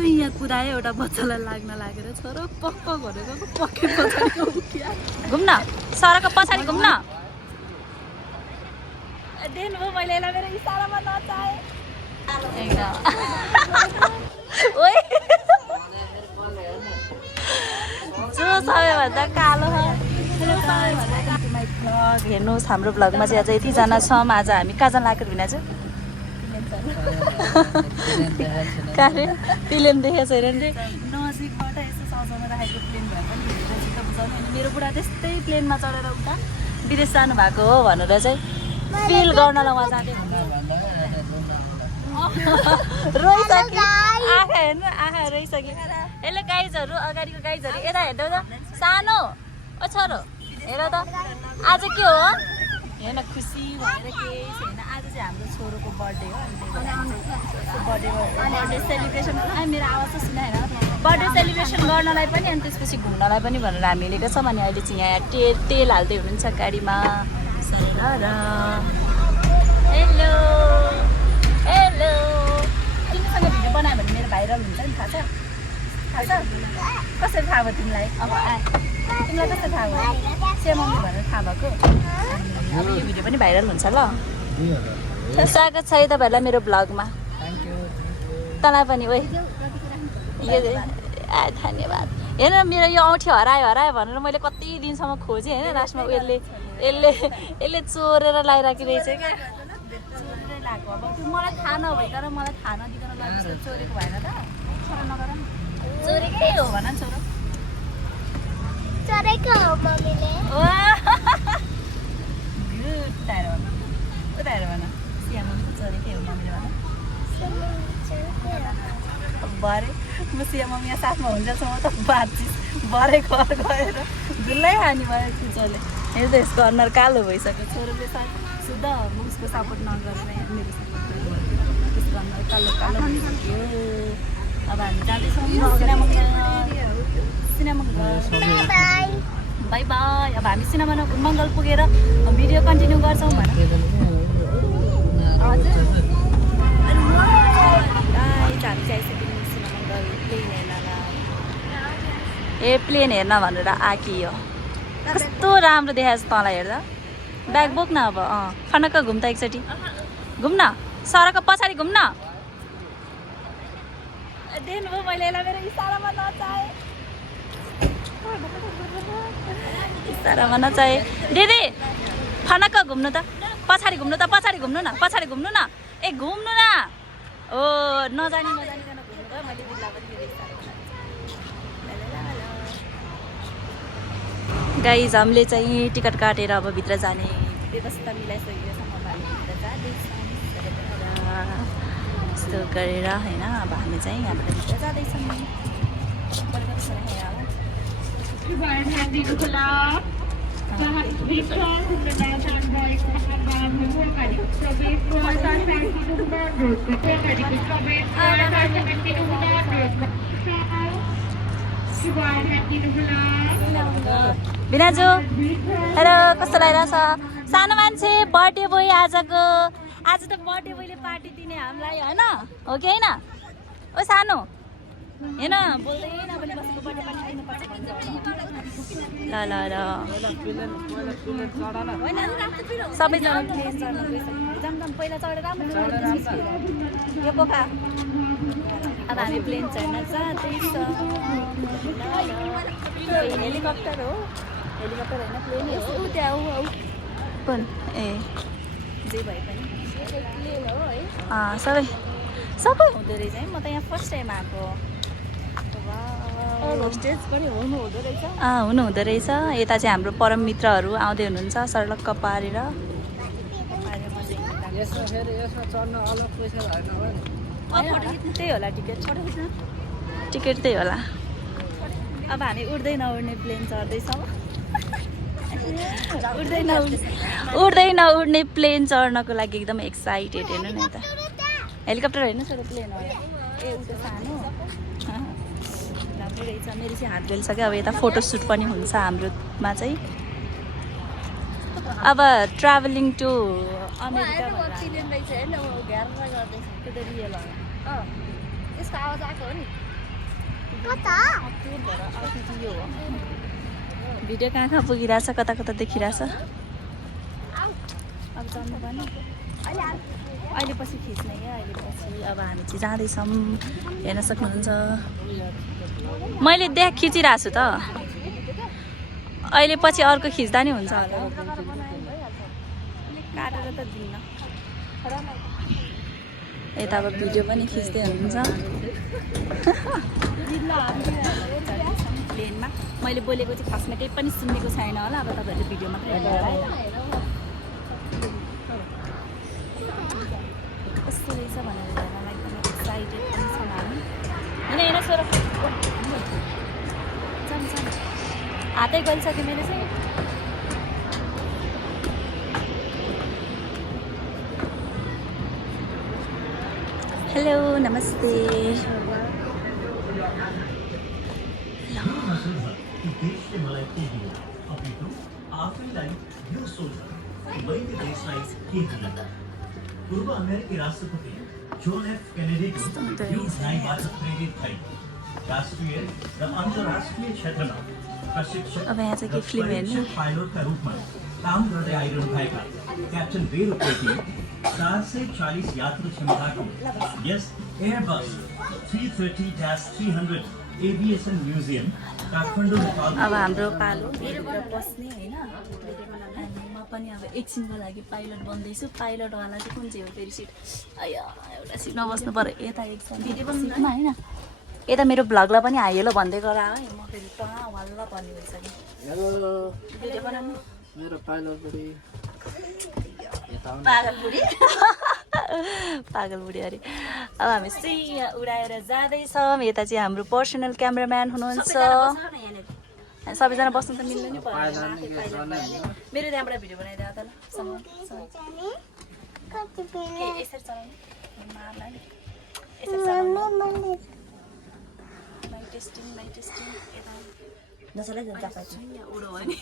सुइया कुदाए एउटा बच्चालाई लाग्न लागेर छोरो पक्क भनेको पक्कै पछाडिको उकिया घुम्न सरको पछाडि घुम्न देन हो मैले यसलाई मेरो इसारामा नचाए ओइ जो सबैभन्दा कालो हेर्नुहोस् हाम्रो भ्लगमा चाहिँ आज यतिजना छौँ आज हामी कहाँ जान लागेको भिना चाहिँ कहाँ प्लेन देखेको छैन नि नजिकबाट यसो सजाउन राखेको प्लेन भए पनि नजिक बुझाउने अनि मेरो बुढा त्यस्तै प्लेनमा चढेर उता विदेश जानु भएको हो भनेर चाहिँ फिल गर्नलाई उहाँ जाँदै रोइसक्यो आँखा हेर्नु आँखा रोइसक्यो यसले गाइजहरू अगाडिको गाइजहरू यता हेर्दै त सानो ओ छोरो हेर त आज के हो हेर्न खुसी भएर केही छैन आज चाहिँ हाम्रो छोरोको बर्थडे हो बर्थडे सेलिब्रेसन मेरो आवाज त सुनाएन बर्थडे सेलिब्रेसन गर्नलाई पनि अनि त्यसपछि घुम्नलाई पनि भनेर हामी हिँडेको छौँ अनि अहिले चाहिँ यहाँ तेल हाल्दै हुनुहुन्छ गाडीमा हेलो हेलो तिमीसँग भिडियो बनायो भने मेरो भाइरल हुन्छ नि थाहा छ कसरी थाहा भयो तिमीलाई अब तिमीलाई कसरी थाहा भयो सेममी भनेर थाहा भएको अब यो भिडियो पनि भाइरल हुन्छ ल स्वागत छ है तपाईँहरूलाई मेरो भ्लगमा तँलाई पनि ओइ यो धन्यवाद हेर्न मेरो यो औँठी हरायो भनेर मैले कति दिनसम्म खोजेँ होइन लास्टमा यसले चोरेर लगाइराखि रहेछ क्या चोरेरै लगाएको अब मलाई थाहा नभइकन मलाई थाहा नदिकन चोरेको भएन त छोरा नगर चोरेकै हो भन छोरो चोरेको हो मम्मीले उता हेर भन सिया मम्मी चोरेकै हो मम्मीले भन भरे म सिया मम्मी यहाँ साथमा हुन्छसम्म त बातचित भरे घर गएर झुल्लै हानी भयो चोरले हेर्दा यसको अनुहार कालो भइसक्यो छोरोले शुद्ध उसको सपोर्ट नगरेर मेरो सपोर्ट त्यसको अनुहार कालो भइसक्यो अब हामी जाँदैछौँ सिनेमा बाई बाई अब हामी सिनेमा मङ्गल पुगेर भिडियो कन्टिन्यू गर्छौँ भन हजुर हामी चाहिँ आइसक्यौँ सिनेमा प्लेन हेर्नलाई ए प्लेन हेर्न भनेर आँकी हो कस्तो राम्रो देखाएको छ तँलाई हेर्दा ब्याग बोक्न अब खनक्क घुम्दा एकचोटि घुम्न सरको पछाडि घुम्न देन हो मैले यसलाई मेरो इसारामा नचाए इसारामा नचाहे दिदी खनक्क घुम्नु त पछाडि घुम्नु न पछाडि घुम्नु न ए घुम्नु न ओ नजानी नजानिकन घुम्नु भयो मैले दिदीलाई पनि मेरो इसारा गाइज हामीले चाहिँ टिकट काटेर अब भित्र जाने व्यवस्था मिलाइसकेको छ म भित्र जाँदैछौँ यस्तो गरेर होइन अब हामी चाहिँ यहाँबाट भित्र जाँदैछौँ बिनाजु हेलो कस्तो लागिरहेछ सानो मान्छे बर्थडे बोय आजको आज त बर्थडे बोयले पार्टी दिने हामीलाई होइन हो कि होइन ओ सानो होइन बोल्दै नबोली बसेको बर्थडे पार्टी दिनुपर्छ ल ल ल सबैजना प्लेन चढ्न गइसक्यो जाम पहिला चढेर यो बोका अब हामी प्लेन चढ्न जाँदैछौँ हेलिकप्टर हो हेलिकप्टर होइन प्लेन हो त्यहाँ कुन ए जे भए पनि प्लेन हो है सबै हुँदो रहेछ है म त यहाँ फर्स्ट टाइम आएको होस्टेज पनि हुनुहुँदो रहेछ हुनुहुँदो रहेछ यता चाहिँ हाम्रो परम मित्रहरू आउँदै हुनुहुन्छ सर्लक्क पारेर त्यही होला टिकट त्यही होला अब हामी उड्दै नउड्ने प्लेन चढ्दैछौँ उड्दै नउड्ने प्लेन चढ्नको लागि एकदम एक्साइटेड हेर्नु न यता हेलिकप्टर होइन सर प्लेन हो ए उता सानो राम्रै रहेछ मेरो चाहिँ हात गइसक्यो अब यता फोटोसुट पनि हुन्छ हाम्रोमा चाहिँ अब ट्राभलिङ टु अमेरिका त्यसको आवाज आएको हो नि भिडियो कहाँ कहाँ पुगिरहेछ कता कता देखिरहेछ अब जानु पर्ने अहिले पछि खिच्ने क्या अहिले पछि अब हामी चाहिँ जाँदैछौँ हेर्न सक्नुहुन्छ मैले खिचिरहेको छु त अहिले पछि अर्को खिच्दा नि हुन्छ होला काटेर त दिन्न यता अब भिडियो पनि खिच्दै हुनुहुन्छ प्लेनमा मैले बोलेको चाहिँ खासमा केही पनि सुनेको छैन होला अब तपाईँहरूले भिडियो मात्रै हेर्नु होला है कस्तो रहेछ भनेर हेर्नलाई एकदम एक्साइटेड पनि छौँ हामी हेर सोह्र हातै गइसक्यो मेरो चाहिँ हेलो नमस्ते पूर्व अमेरिकी राष्ट्रपति जोन एफ केनेडी को यो न्यायबाट प्रेरित भई राष्ट्रिय र अन्तर्राष्ट्रिय क्षेत्रमा प्रशिक्षक अब यहाँ चाहिँ के फिल्म हेर्ने पाइलटका रूपमा काम गर्दै आइरहनु भएका क्याप्टन वीर उप्रेती 440 यात्रु क्षमताको यस airbus 330-300 aviation museum Kathmandu Nepal अब हाम्रो पालो बस्ने होइन म पनि अब एकछिनको लागि पाइलट बन्दैछु पाइलटवाला चाहिँ कुन चाहिँ हो फेरि सिट अया एउटा सिट नबस्नु पऱ्यो यता एकछिन सिटमा होइन यता मेरो भ्लगलाई पनि हाइलो भन्दै गरा है म फेरि वाल्ला पर्ने भइसक्यो भिडियो बनाउनु मेरो पाइलट बुढी पागल बुढी पागल बुढी अरे अब हामी चाहिँ उडाएर जाँदैछौँ यता चाहिँ हाम्रो पर्सनल क्यामेराम्यान हुनुहुन्छ सबैजना बस्नु त मिल्नु नि पर्यो मेरो त्यहाँबाट भिडियो बनाइदियो त ल यसरी चलाउने उडो भयो नि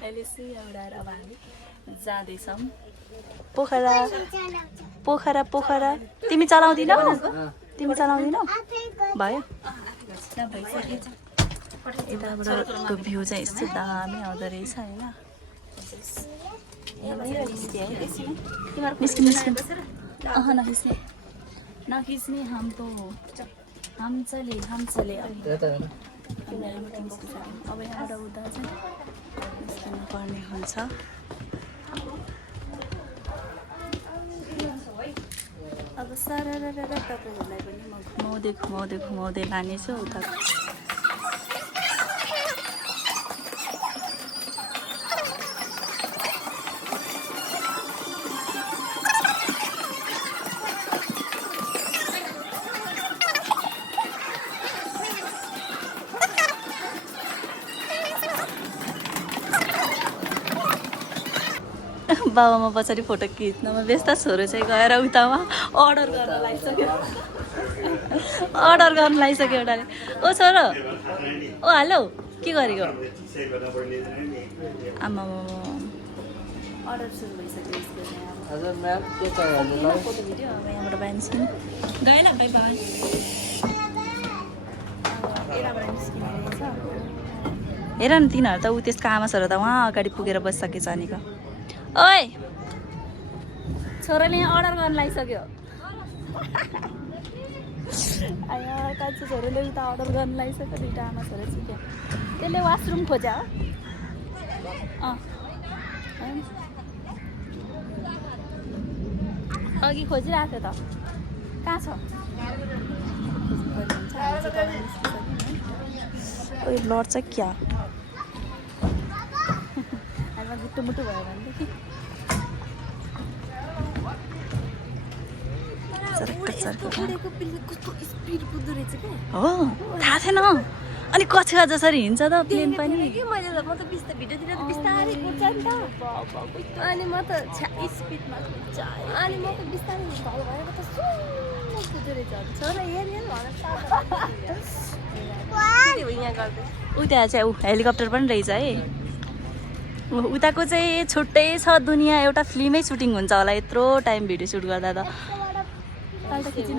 अहिले चाहिँ उडाएर अब हामी जाँदैछौँ पोखरा पोखरा पोखरा तिमी चलाउँदिनौ भयो यताबाटको भ्यू चाहिँ यस्तो दामी आउँदो रहेछ होइन नखिच्ने हम चले अब यहाँबाट उता चाहिँ निस्किनु पर्ने हुन्छ अब सारा तपाईँहरूलाई पनि म घुमाउँदै लानेछु उता बाबामा पछाडि फोटो खिच्नमा व्यस्त छोरो चाहिँ गएर उतामा अर्डर गर्न लागिसक्यो एउटाले ओ छोरो ओ हेलो के गरेको आमा अर्डर सुरु भइसक्यो हजुर म्याम के चाहियो हजुरलाई फोटो भिडियो अब यहाँबाट बाइन्छु गएन बाई बाई हेर न तिनीहरू त ऊ त्यसको आमा छोरा त उहाँ अगाडि पुगेर बसिसकेछ अनिको ओइ छोराले यहाँ अर्डर गर्न लागिसक्यो आया कान्छो छोराले उता अर्डर गर्न लागिसक्यो दुइटा आमा छोरा सिक्यो त्यसले वासरुम खोज्या हो अघि खोजिरहेको थियो त कहाँ छ ओइ लड्छ क्या गुट्टु मुटु भयो भनेदेखि हो थाहा थिएन अनि कछुवा जसरी हिँड्छ त प्लेन पनि मैले त म त भिडियोतिर त बिस्तारै कुद्छ नि त अनि म त स्पिडमा कुद्छ अनि म त बिस्तारै घर भएर त कुद्दो रहेछ छोरा हेर यहाँ गर्दै ऊ त्यहाँ चाहिँ ऊ हेलिकप्टर पनि रहेछ है उताको चाहिँ छुट्टै छ दुनियाँ एउटा फिल्मै सुटिङ हुन्छ होला यत्रो टाइम भिडियो सुट गर्दा त अहिले त खिचिन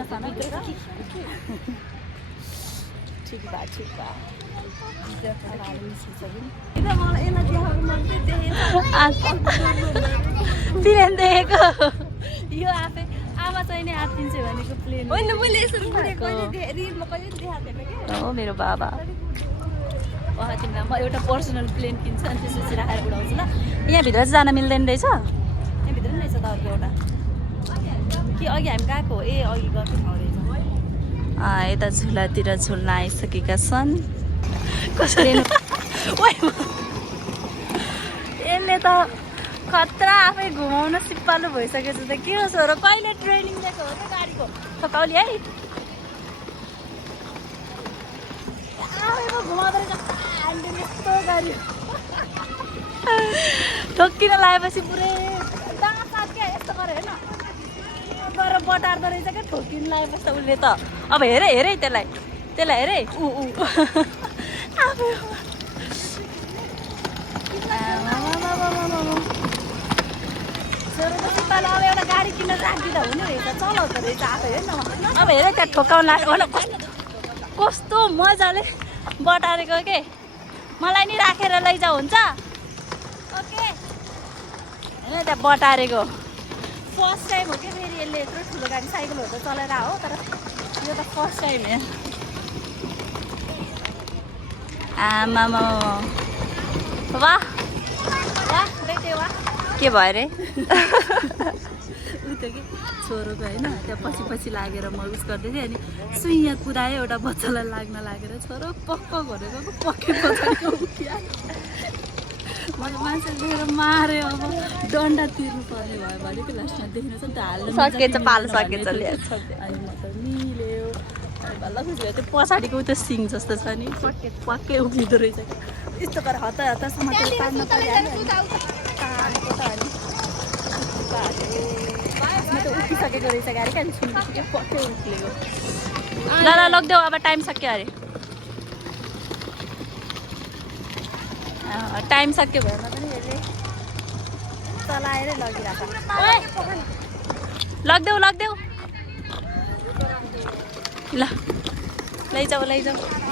छिटो भए छिटो भए प्लेन देखेको यो आफै आमा चाहिँ नै आत्तिन्छ भनेको प्लेन हो मेरो बाबा तिमीलाई म एउटा पर्सनल प्लेन किन्छु अनि त्यसपछि राखेर उडाउँछु ल यहाँभित्र चाहिँ जान मिल्दैन रहेछ यहाँभित्र पनि रहेछ त अर्को एउटा कि अघि हामी गएको हो ए अघि गएको ठाउँ रहेछ यता झुलातिर झुल्न आइसकेका छन् कसरी यसले त खतरा आफै घुमाउन सिप्पालु भइसकेछ त के हो छोरो कहिले ट्रेनिङ दिएको हो त गाडीको थकाउली है घुमाउँदो रहेछ यस्तो गाडी ठोक्किन लगाएपछि पुरै दाँत क्या यस्तो गरेर हेर्न गरेर बटार्दो रहेछ क्या ठोक्किन लगाएपछि त उसले त अब हेरे हेरे त्यसलाई हेरे ऊ छोरो त सिपालु अब एउटा गाडी किनेर राखिदिँदा हुने रहेछ चलाउँदो रहेछ आफै हेर्न अब हेर त्यहाँ ठोक्काउन लाग्यो कस्तो मजाले बटारेको के मलाई नि राखेर लैजाऊ हुन्छ ओके होइन त्यहाँ बटारेको फर्स्ट टाइम हो कि फेरि यसले यत्रो ठुलो गाडी साइकलहरू त चलाएर हो तर यो त फर्स्ट टाइम हो आमा वाह वाह बेटे वाह के भयो अरे उ त के छोरोको होइन त्यहाँ पछि लागेर म उस गर्दै थिएँ अनि सुइँ कुदायो एउटा बच्चालाई लागेर छोरो पक्क भनेको पक्कै पछाडि उठ्यो मैले मान्छे लिएर माऱ्यो अब डन्डा तिर्नु पर्ने भयो भने कि लास्टमा देख्नु छ नि त हाल्नु सकेछ पालो सकेछ अनि म त मिल्यो बल्ल खुसी भयो त्यो पछाडिको त्यो सिङ जस्तो छ नि पक्कै उक्लिँदो रहेछ यस्तो गरेर हतारसम्म पार्न परिहाल्यो त उठिसकेको रहेछ गाडी क्या सुनेपछि पक्कै उक्लेको ल लगिदेऊ अब टाइम सक्यो अरे टाइम सक्यो भएन पनि यसले चलाएरै लगिरहेको लगिदेऊ ल लैजाऊ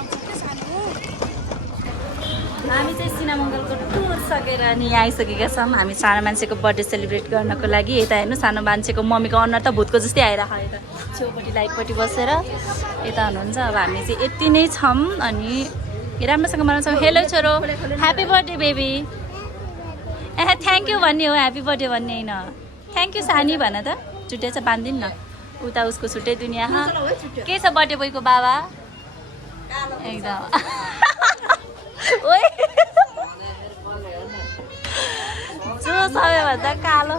हामी चाहिँ सिनामङ्गलको टुर सकेर अनि यहाँ आइसकेका छौँ हामी सानो मान्छेको बर्थडे सेलिब्रेट गर्नको लागि यता हेर्नु सानो मान्छेको मम्मीको अनुहार त भूतको जस्तै आइरहेको यता छेउपट्टि लाइटपट्टि बसेर यता हुनुहुन्छ अब हामी चाहिँ यति नै छौँ अनि राम्रोसँग मनाउँछौँ हेलो छोरो happy birthday baby thank you भन्ने हो ह्याप्पी बर्थडे भन्ने होइन थ्याङ्क यू सानी भन त छुट्टै चाहिँ बाँधिदिनु न उता उसको छुट्टै दुनियाँ के छ बर्थडे बोयको बाबा एकदम ओइ जो सबैभन्दा कालो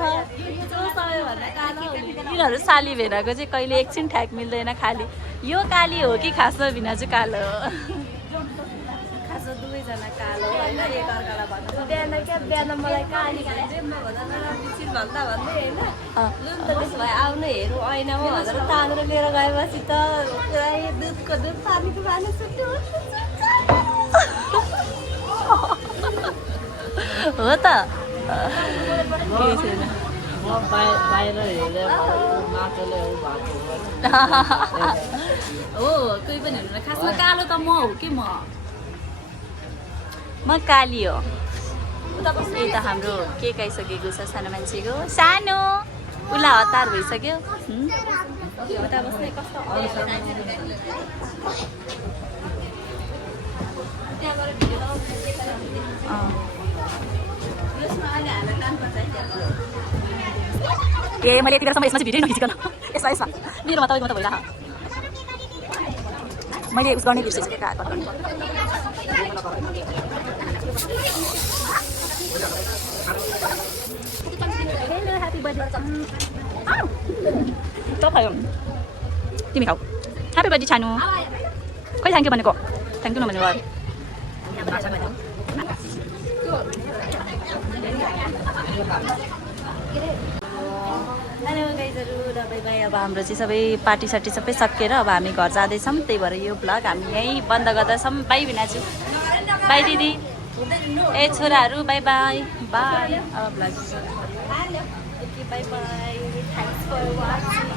यिनीहरू साली भेनाको चाहिँ कहिले एकछिन ठ्याक मिल्दैन खालि यो काली हो कि खासमा भिना चाहिँ कालो हो खासमा दुवैजना कालो होइन एकअर्कालाई भन्नु बिहान मलाई काली भन्दा भन्दै होइन लु त त्यसो भए आउनु हेरौँ ऐनामा भनेर तानेर लिएर गएपछि त दुधको दुध पानीको पानी सुत्यो हो त केही छैन हो कोही पनि हुनु खासमा कालो त म हो कि म काली हो यता हाम्रो केक आइसकेको छ सानो मान्छेको सानो उसलाई हतार भइसक्यो उता बस्ने कस्तो ए मैले यति बेलासम्म यसमा चाहिँ भिडियो नखिचिकन यसमा मेरोमा तपाईँको त भइरह मैले उस गर्ने बिर्सेछु हेलो ह्याप्पी बर्थडे तपाईँ तिमी खाऊ ह्याप्पी बर्थडे छानु खोइ थ्याङ्क यू भनेको थ्याङ्क यू नभनेको हेलो गाइजहरू र बाई अब हाम्रो चाहिँ सबै पार्टी सार्टी सबै सकिएर अब हामी घर जाँदैछौँ त्यही भएर यो भ्लग हामी यहीँ बन्द गर्दैछौँ बाई भिनाजु बाई दिदी ए छोराहरू बाई बाई बाई अब vlog bye bye thanks for watching